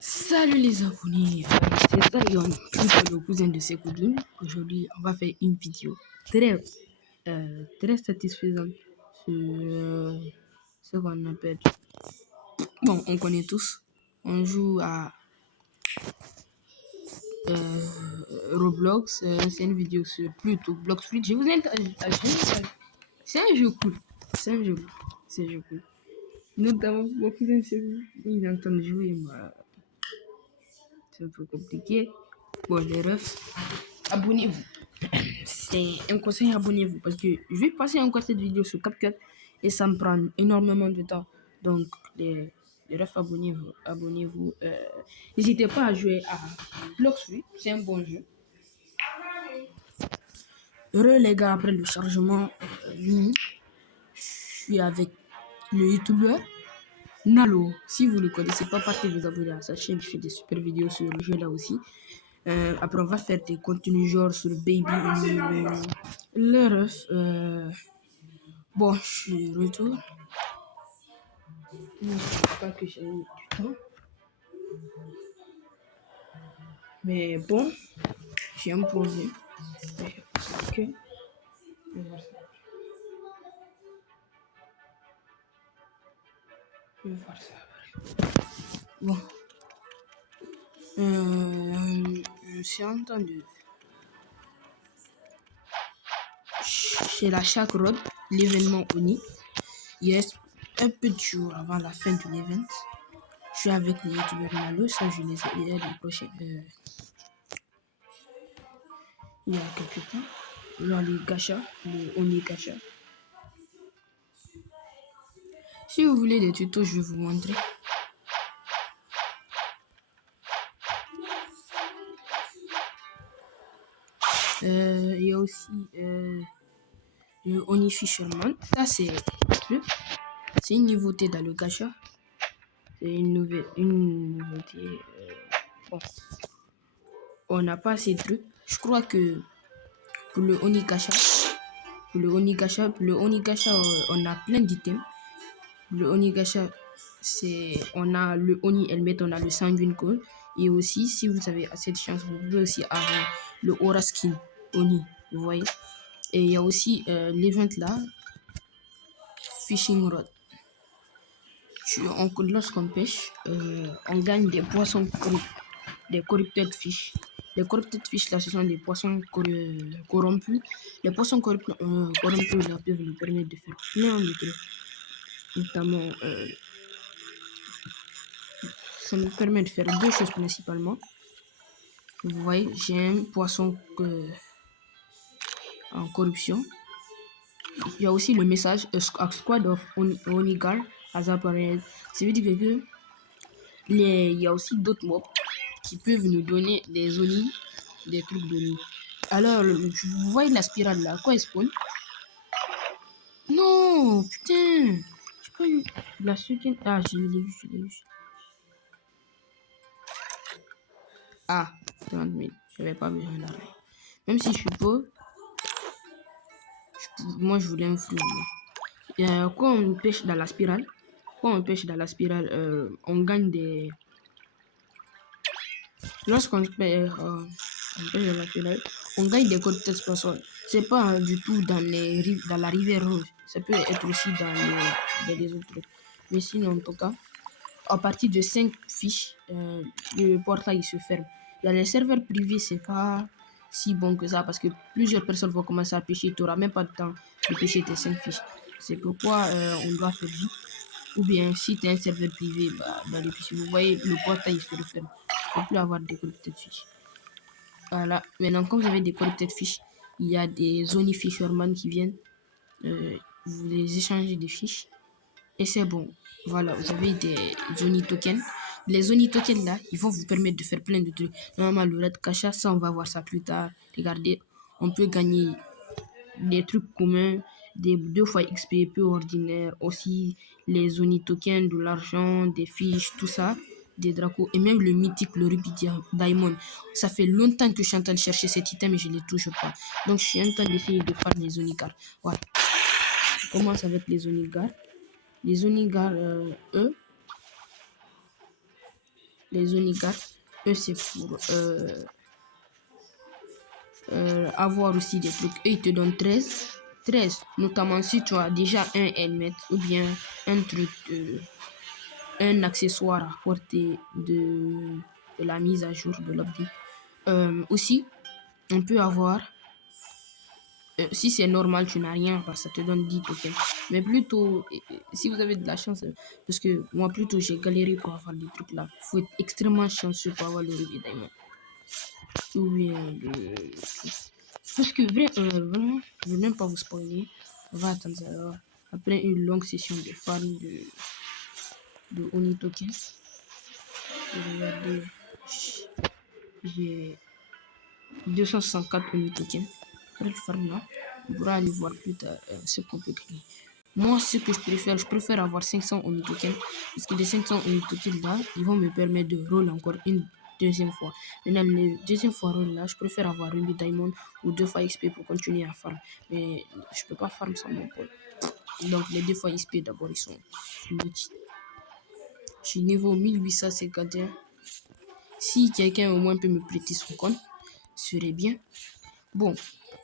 Salut les abonnés, c'est Zarion, le cousin de Sekoudine. Aujourd'hui, on va faire une vidéo très satisfaisante sur ce qu'on appelle. Bon, on connaît tous. On joue à Roblox. C'est une vidéo sur plutôt Blox Fruit. Je vous invite à jouer. C'est un jeu cool. C'est un jeu cool. C'est un jeu cool. Notamment, mon cousin Sekoudine, il est en train de jouer. C'est un peu compliqué. Bon, les refs, abonnez-vous. C'est un conseil, abonnez-vous. Parce que je vais passer encore cette vidéo sur CapCut et ça me prend énormément de temps. Donc, les refs, abonnez-vous. Abonnez-vous. N'hésitez pas à jouer à Bloxfruit. C'est un bon jeu. Heureux les gars, après le chargement, je suis avec le youtubeur Nalo. Si vous ne le connaissez pas, partez vous abonner à sa chaîne. Je fais des super vidéos sur le jeu là aussi. Après, on va faire des contenus genre sur Baby, le ref. Bon, je suis de retour. Je ne sais pas que j'ai mis du temps. Mais bon, j'ai un projet. Ok. Je vais voir ça. Je vais voir ça. Bon. Je suis en train de. C'est la chaque road, l'événement Oni. Il reste un peu de jours avant la fin de l'événement. Je suis avec les youtubeurs Malo, ça je les ai hier les prochains. Il y a quelques temps. Il y a le gacha, le Oni gacha. Si vous voulez des tutos, je vais vous montrer. Il y a aussi le Oni Fisherman. Ça, c'est une nouveauté dans le gacha. C'est une nouveauté. Bon, on n'a pas assez de trucs. Je crois que pour le Oni gacha, on a plein d'items. Le Oni gacha, on a le Oni helmet, on a le sanguine cone. Et aussi, si vous avez assez de chance, vous pouvez aussi avoir le Aura skin Oni, vous voyez. Et il y a aussi l'event là, Fishing Rod. Lorsqu'on pêche, on gagne des poissons des corrupted fish. Les corrupted fish là, ce sont des poissons corrompus. Les poissons corrompus là, peuvent nous permettre de faire plein de trucs. Notamment, ça me permet de faire deux choses principalement. Vous voyez, j'ai un poisson en corruption. Il y a aussi le message A Squad of Onigar has appareil. Ça veut dire que il y a aussi d'autres mobs qui peuvent nous donner des Oni, des trucs d'Oni. Alors, vous voyez la spirale là, quoi elle spawn? Non, putain, j'ai pas eu la seconde. Ah, je l'ai vu. Ah, 30 000, j'avais pas besoin d'arrêt. Même si je suis pauvre, moi je voulais un flou. Quand on pêche dans la spirale, on gagne des. Lorsqu'on pêche dans la spirale, on gagne des codes de sponsors. C'est pas du tout dans la rivière rouge. Ça peut être aussi dans les autres trucs. Mais sinon, en tout cas, à partir de 5 fiches, le portail se ferme. Dans les serveurs privés, c'est pas si bon que ça parce que plusieurs personnes vont commencer à pêcher. Tu n'auras même pas le temps de pêcher tes 5 fiches. C'est pourquoi on doit faire vite. Ou bien si tu es un serveur privé, dans les fiches, vous voyez, le portail se referme. Tu ne peux plus avoir des corrupted fiches. Voilà. Maintenant, quand vous avez des corrupted fiches, il y a des Oni Fisherman qui viennent. Vous les échangez des fiches. Et c'est bon. Voilà, vous avez des Oni tokens. Les Oni tokens là, ils vont vous permettre de faire plein de trucs. Normalement, le Red Cacha, ça, on va voir ça plus tard. Regardez, on peut gagner des trucs communs, des 2 fois XP peu ordinaires, aussi les Oni tokens, de l'argent, des fiches, tout ça, des dracos, et même le mythique, le Ruby Diamond. Ça fait longtemps que je suis en train de chercher cet item et je ne l'ai toujours pas. Donc, je suis en train d'essayer de faire les Onigars. Voilà. Je commence avec les Onigars. Les Onigars, eux, les oligarques, eux, c'est pour avoir aussi des trucs. Eux, ils te donnent 13, notamment si tu as déjà un helmet ou bien un truc, un accessoire à portée de la mise à jour de l'update. Aussi, on peut avoir, si c'est normal, tu n'as rien, parce que ça te donne 10 tokens. Mais plutôt, si vous avez de la chance, parce que moi, plutôt, j'ai galéré pour avoir des trucs là. Il faut être extrêmement chanceux pour avoir le rubis diamond. Ou bien parce que vraiment, je ne veux même pas vous spoiler. On va attendre alors. Après une longue session de farm de Oni Token. Regardez, j'ai 264 Oni Token. Après le farm là, on pourra aller voir plus tard ce qu'on peut créer. Moi, ce que je préfère avoir 500 Oni Token. Parce que les 500 Oni Token là, ils vont me permettre de roll encore une deuxième fois. Maintenant, la deuxième fois roll là, je préfère avoir Ruby Diamond ou 2 fois XP pour continuer à farm. Mais je peux pas farm sans mon pote. Donc, les 2 fois XP d'abord, ils sont petits. Je suis niveau 1851. Si quelqu'un au moins peut me prêter son compte, ce serait bien. Bon,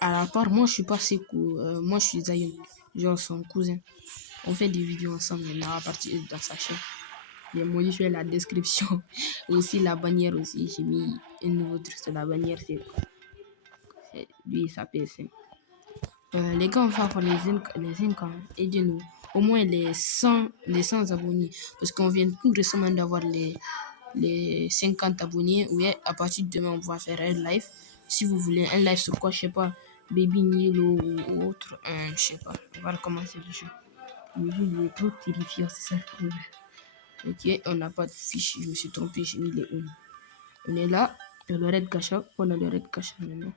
à la part, moi, je suis pas Sekou. Moi, je suis Zion, genre son cousin. On fait des vidéos ensemble maintenant à partir dans sa chaîne. J'ai modifié la description. Aussi la bannière aussi. J'ai mis un nouveau truc sur la bannière. C'est lui, il s'appelle Sen. Les gars, on va avoir les 5 ans. Aidez-nous. Au moins les 100 abonnés. Parce qu'on vient tout récemment d'avoir les 50 abonnés. Oui, à partir de demain, on va faire un live. Si vous voulez un live sur quoi, je sais pas, Baby Nilo ou autre, je sais pas. On va recommencer le jeu. Le jeu, il est trop terrifiant, c'est ça le problème. Ok, on n'a pas de fiche, je me suis trompé, j'ai mis les on. On est là, le red cacha, on a le red cacha maintenant.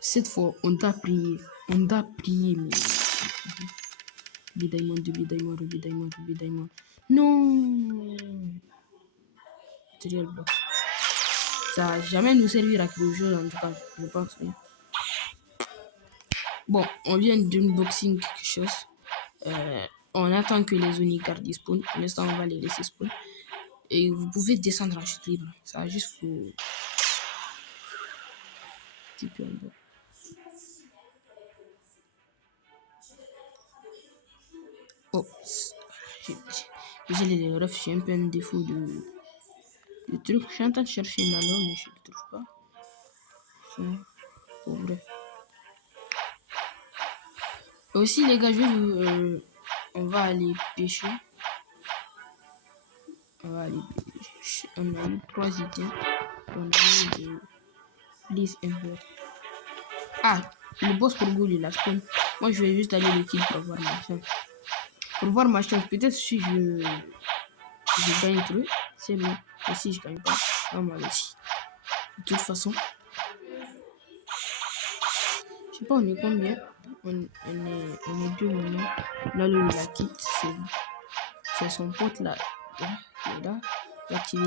Cette fois, on t'a prié, mais. Ruby Diamond. Non! Material block. Ça va jamais nous servir à le jeu, en tout cas, je pense bien. Bon, on vient d'unboxing quelque chose. On attend que les unicards spawn. Pour l'instant, on va les laisser spawn. Et vous pouvez descendre en chute libre. Ça juste faut. Petit peu en bas. Oh, j'ai les refs, j'ai un peu un défaut de truc. Je suis en train de chercher Nano, mais je ne le trouve pas. Bon, bref. Aussi, les gars, on va aller pêcher. On va aller pêcher. On a eu 3 items. On a eu de Please Ember. Ah, le boss pour Goul, il a spawn. Moi, je vais juste aller le kill pour voir ma chance. Pour voir ma chance, peut-être si je gagne trop, c'est bon. Et si je gagne pas, non, moi aussi. De toute façon, je sais pas, on est combien? On est deux maintenant. Là, le la quitte, c'est son pote là. Qui est là. Il a activé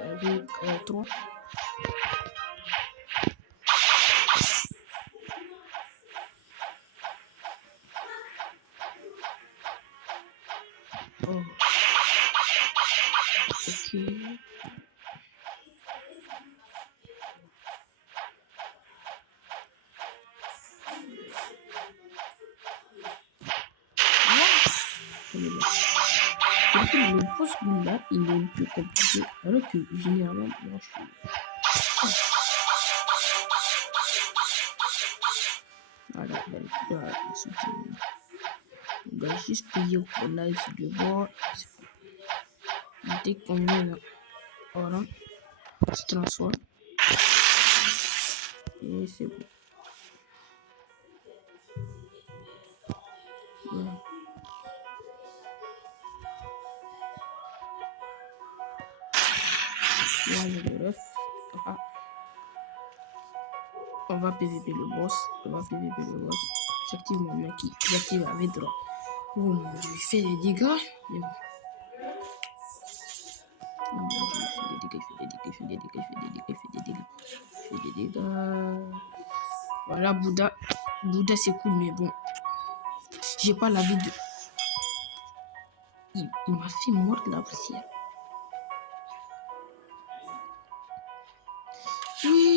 la V3. Oh. Ok. Le boss là, il est un peu compliqué. Alors que généralement, moi je suis. Voilà, on va juste payer pour live de bord. Dès qu'on met là, voilà, se transforme. Et c'est bon. Voilà. Là, j'ai le ref. Ah. On va PVP le boss. J'active mon Naki. J'active avec droit. Oh mon dieu, il fait des dégâts. Mais bon. Oh mon dieu, il fait des dégâts. Voilà, Bouddha. Bouddha, c'est cool, mais bon. J'ai pas la vie de. Il m'a fait mordre la poussière.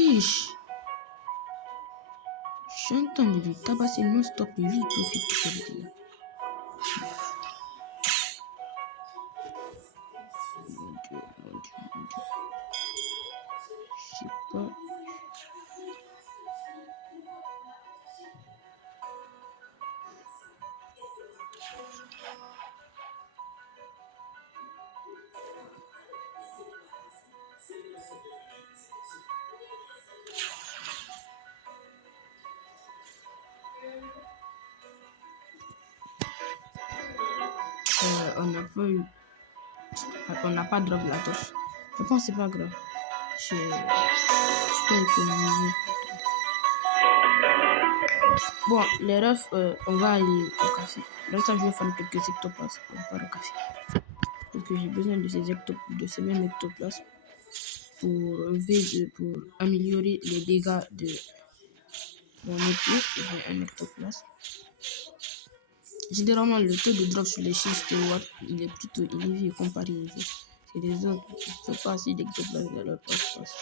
Chiche. Je suis en train de lui tabasser non-stop et lui, il profite de ça, les gars. Mon Dieu, mon Dieu, mon Dieu. Je sais pas. On n'a pas eu. On n'a pas drop la touche. Je pense que c'est pas grave. Je peux économiser. Bon, les refs, on va aller au café. Là, je vais faire quelques ectoplasmes. On part au café. Parce que j'ai besoin de ces mêmes ectoplasmes pour améliorer les dégâts de mon épée. J'ai un ectoplasme. Généralement, le taux de drop sur les shields Steward, il est plutôt élevé comparé aux autres. C'est les autres qui ne font pas assez d'ectoplasme dans leur passe-passe.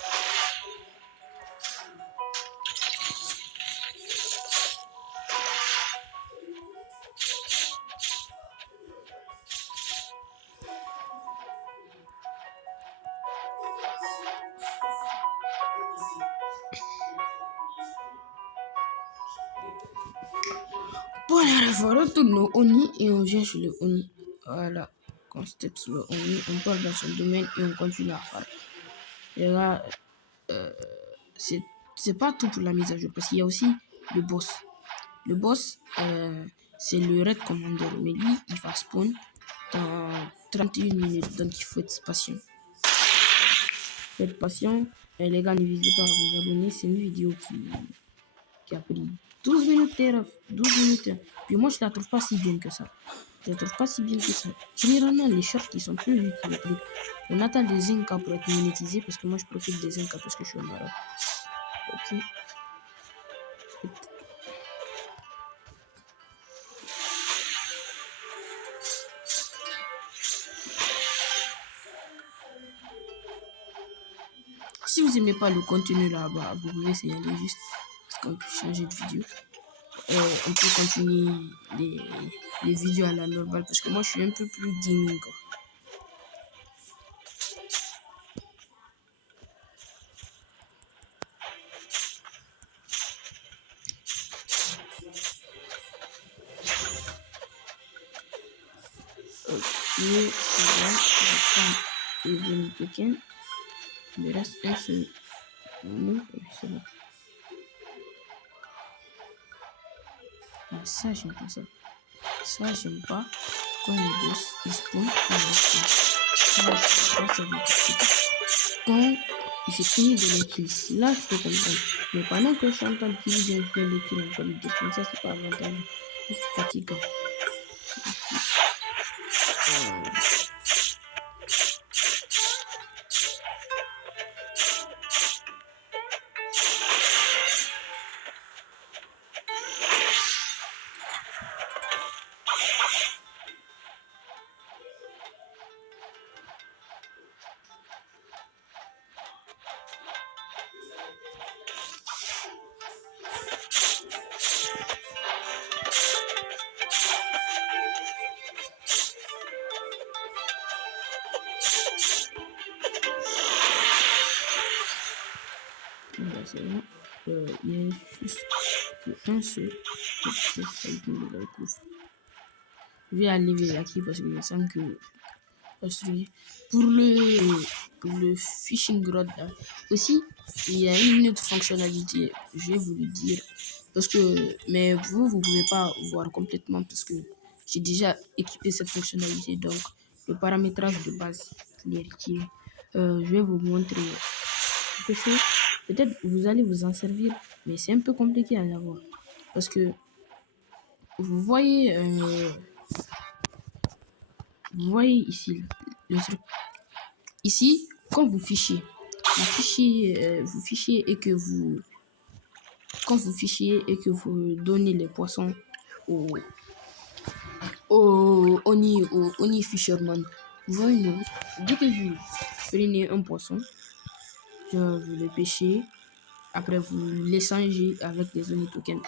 Bon, on retourne au Oni et on vient sur le Oni. Voilà, quand on step sur le Oni, on part dans son domaine et on continue à faire. Et là, c'est pas tout pour la mise à jour parce qu'il y a aussi le boss. Le boss, c'est le Red Commander, mais lui, il va spawn dans 31 minutes, donc il faut être patient. Faites patient, et les gars, n'hésitez pas à vous abonner, c'est une vidéo qui a pris 12 minutes, les refs, 12 minutes. Puis moi, je la trouve pas si bien que ça. Je la trouve pas si bien que ça. Généralement, les shorts qui sont plus vus que les clips. On attend des Inca pour être monétisé parce que moi, je profite des Inca parce que je suis au Maroc. Ok. Si vous aimez pas le contenu là-bas, vous pouvez signaler juste parce qu'on peut changer de vidéo. On peut continuer les vidéos à la normale parce que moi je suis un peu plus gaming quoi. Ok, c'est bon, la femme est venue token. Il me reste un seul. Non, c'est bon. Ah, ça j'aime pas ça. Ça j'aime pas. Quand les boss ils spawn, ça j'aime pas, ça veut dire quand il s'est fini de les kills, là je peux comprendre. Mais pendant que je suis en train de kills, je viens de kills encore les despawn, ça c'est pas avantageux. C'est fatigant. C'est bon. Il y a juste un seul. Je vais aller vérifier parce que je sens que pour le fishing rod là. Aussi, il y a une autre fonctionnalité, je vais vous le dire. Parce que, mais vous pouvez pas voir complètement parce que j'ai déjà équipé cette fonctionnalité. Donc, le paramétrage de base, je l'ai retiré. Je vais vous montrer quelque chose. Peut-être vous allez vous en servir, mais c'est un peu compliqué à l'avoir. Parce que vous voyez ici le truc. Ici, quand vous fichez et que vous donnez les poissons au Oni Fisherman, vous voyez, dès que vous prenez un poisson, vous le pêchez, Après, vous l'échangez avec les Oni tokens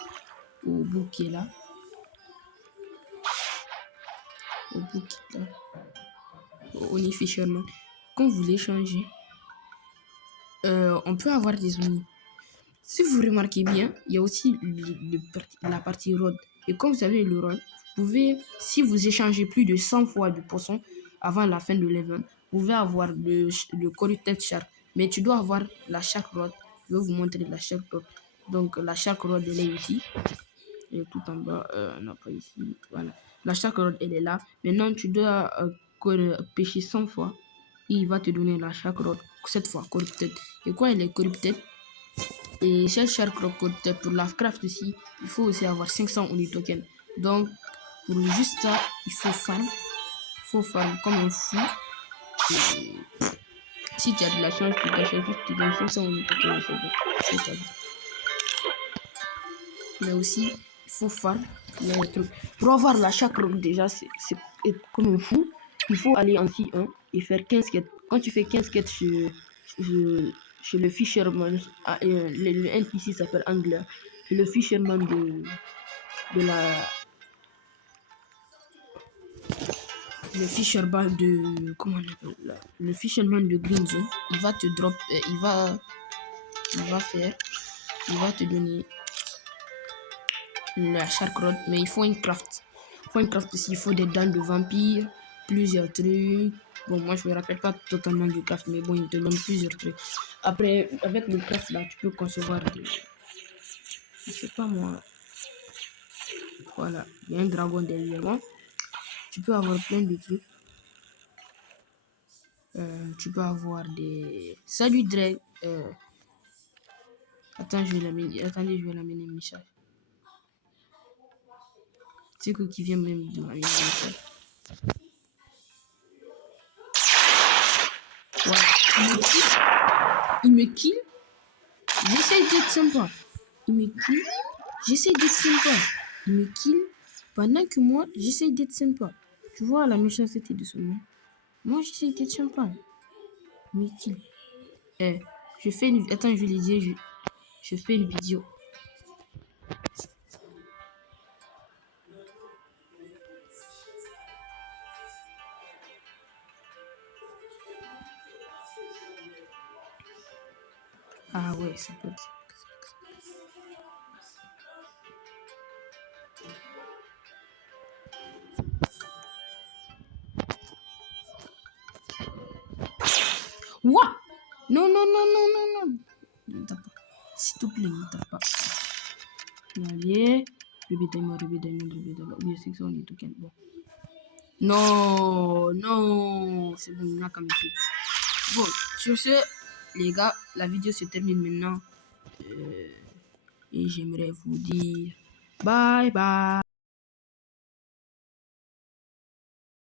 au bout qui est là. Au bout qui est là. Au Oni Fisherman. Quand vous l'échangez, on peut avoir des Oni. Si vous remarquez bien, il y a aussi la partie rod. Et comme vous avez le rod, vous pouvez, si vous échangez plus de 100 fois de poisson avant la fin de l'event, vous pouvez avoir le corrupted shark. Mais tu dois avoir la shark rod. Je vais vous montrer la shark rod. Donc la shark rod, elle est ici. Elle est tout en bas. Non, pas ici. Voilà. La shark rod, elle est là. Maintenant, tu dois pêcher 100 fois. Et il va te donner la shark rod. Cette fois, corrupted. Et quoi, elle est corrupted? Et chez Shark Corrupted, pour la craft aussi, il faut aussi avoir 500 Oni tokens. Donc, pour juste ça, il faut farm. Il faut farm comme un fou. Et si tu as de la chance, tu t'achètes juste, tu gagnes 500 Oni tokens. C'est bon. Mais aussi, il faut farm. Pour avoir la Shark Rock, déjà, c'est comme un fou. Il faut aller en C1 et faire 15 quêtes. Quand tu fais 15 quêtes chez le Fisherman, le NPC s'appelle Angler. C'est le Fisherman de la. Le Fisherman de. Comment on appelle là? Le Fisherman de Green Zone. Il va te drop. Il va te donner la Shark Rod. Mais il faut une craft. Il faut des dents de vampire, plusieurs trucs. Bon, moi je me rappelle pas totalement du craft, mais bon, il te donne plusieurs trucs. Après, avec le craft là, tu peux concevoir des. Je sais pas moi. Voilà, il y a un dragon derrière moi. Tu peux avoir plein de trucs. Tu peux avoir des. Salut Drake. Attends, je vais l'amener. Attendez, je vais l'amener, Michel. C'est quoi qui vient même de m'amener, Michel. Voilà. Il me kill. J'essaie d'être sympa. Il me kill. J'essaie d'être sympa. Il me kill. Pendant que moi, j'essaie d'être sympa. Tu vois la méchanceté de ce monde. Moi, j'essaie d'être sympa. Il me kill. Je fais une. Attends, je vais lui dire. Je fais une vidéo. Ah ouais, ça peut être. What? Non, non, non, non, non, non. Ne tape pas. S'il te plaît, ne tape pas. Allez. Ruby Diamond. Oui, c'est ça, on est token. Bon. Non, non. C'est bon, il n'a qu'à me tuer. Bon, sur ce, les gars, la vidéo se termine maintenant. Et j'aimerais vous dire bye bye.